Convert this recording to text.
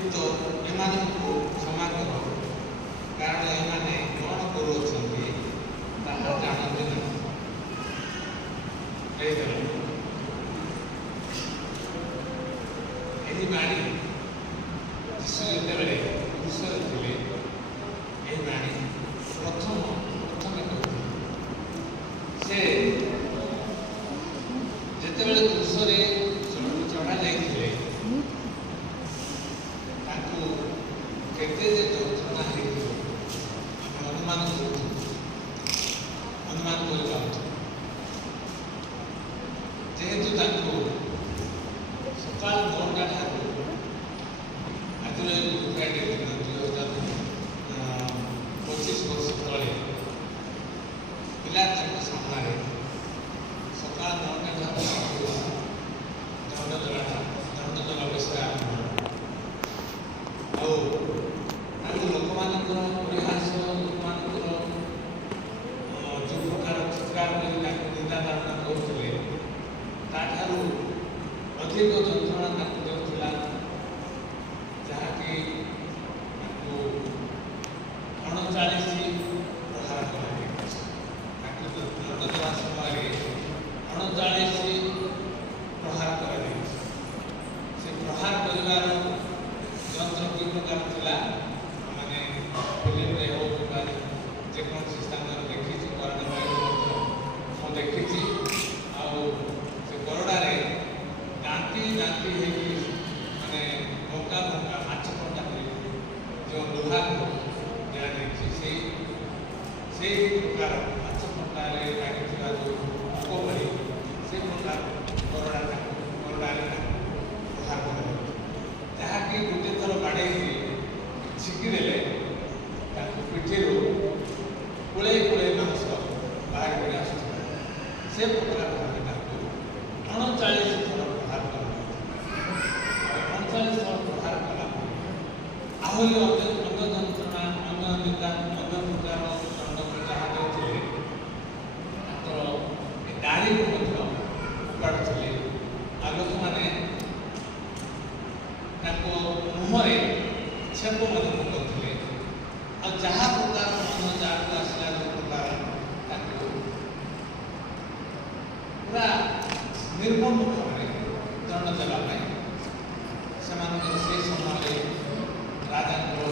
କିନ୍ତୁ ଏମାନଙ୍କୁ କ୍ଷମା କର, କାରଣ ଏମାନେ କ'ଣ କରୁଅଛନ୍ତି ତାହା ଜାଣନ୍ତି ନାହିଁ। ଏହି ବାଣୀ ଯୀଶୁ ଯେତେବେଳେ କ୍ରୁଶରେ ଥିଲେ, ଏହି ବାଣୀ ପ୍ରଥମେ କହୁଥିଲେ। ସେ ଯେତେବେଳେ କ୍ରୁଶରେ ଚଢ଼ା ଯାଇଥିଲେ, ତାଙ୍କୁ କେତେ ଯେ ଯନ୍ତ୍ରଣା ହେଇଥିବ ଆମେ ଅନୁମାନ କରିପାରୁଛୁ। ଯେହେତୁ ତାଙ୍କୁ ସକାଳ 9ଟା ଠାରୁ ଆଜିର ଗୁଡ୍ ଫ୍ରାଇଡେ ଦିନ 2025 ବର୍ଷ ତଳେ ପିଲାଙ୍କ ସାମ୍ନାରେ ସକାଳ 9ଟା ଠାରୁ ଦଣ୍ଡ ବ୍ୟବସ୍ଥା ଆଉ ତାଙ୍କୁ ଲୋକମାନଙ୍କର ପରିହାସ, ଲୋକମାନଙ୍କର ଯେଉଁ ପ୍ରକାର ଚିତ୍କାର କରି ତାଙ୍କୁ ନିନ୍ଦା ତାଡ଼ନା କରୁଥିଲେ, ତାଠାରୁ ଅଧିକ ଯନ୍ତ୍ରଣା ତାଙ୍କୁ ଦେଉଥିଲା, ଯାହାକି ତାଙ୍କୁ 39 ପ୍ରହାର କରାଯାଇଥିଲା। ତାଙ୍କୁ ଦଣ୍ଡ ଦେବା ସମୟରେ 39 ପ୍ରହାର କରାଯାଇଛି। ସେ ପ୍ରହାର କରିବାର ଯନ୍ତ୍ର କି ପ୍ରକାର ଥିଲା, ମାନେ ଫିଲ୍ମରେ ହେଉ କିମ୍ବା ଯେକୌଣସି ସ୍ଥାନରେ ଦେଖିଛି, କରଣାବାଇରେ ମଧ୍ୟ ମୁଁ ଦେଖିଛି। ଆଉ ସେ କରଡ଼ାରେ ଦାନ୍ତି ହେଇକି ମାନେ ବଙ୍କା ମାଛ କଣ୍ଟା କରି ଯେଉଁ ଲୁହାକୁ ଦିଆଯାଇଛି, ସେଇ ପ୍ରକାର ମାଛ କଣ୍ଟାରେ ଲାଗିଥିବା ଯେଉଁ ପୋକ ଭଳି ସେ ପ୍ରକାର କରଡ଼ାରେ ପ୍ରହାର କରାଯାଉଛି, ଯାହାକି ଗୋଟିଏ ଥର ବାଡ଼େଇକି ଛିଙ୍କିଦେଲେ ତାଙ୍କୁ ପିଠିରୁ ପୁଳେଇ ମାଂସ ବାହାରି କରି ଆସୁଥିଲା। ସେ ପ୍ରକାର ଭାବେ ତାଙ୍କୁ 39 ଥର ପ୍ରହାର କରାଯାଉଛି। 39 ଥର ପ୍ରହାର କଲା ଆହୁରି ଅନ୍ୟ ଯନ୍ତ୍ରଣା, ଅନ୍ୟ ପ୍ରକାର ଦଣ୍ଡ ଯାହା ଦେଉଥିଲେ, ତାଙ୍କର ଏ ଦାଢ଼ିକୁ ମଧ୍ୟ ଉପାଡ଼ୁଥିଲେ। ଆଉ ଲୋକମାନେ ତାଙ୍କ ମୁହଁରେ ଛେପ ମଧ୍ୟ ପକାଉଥିଲେ। ଆଉ ଯାହା ପ୍ରକାର ମନ ଯାହାକୁ ଆସିଲା, ଯେଉଁ ପ୍ରକାର ତାଙ୍କୁ ପୁରା ନିର୍ମମ ଭାବରେ ଦଣ୍ଡ ଦେବା ପାଇଁ ସେମାନଙ୍କର ସେଇ ସମୟରେ ରାଜାଙ୍କର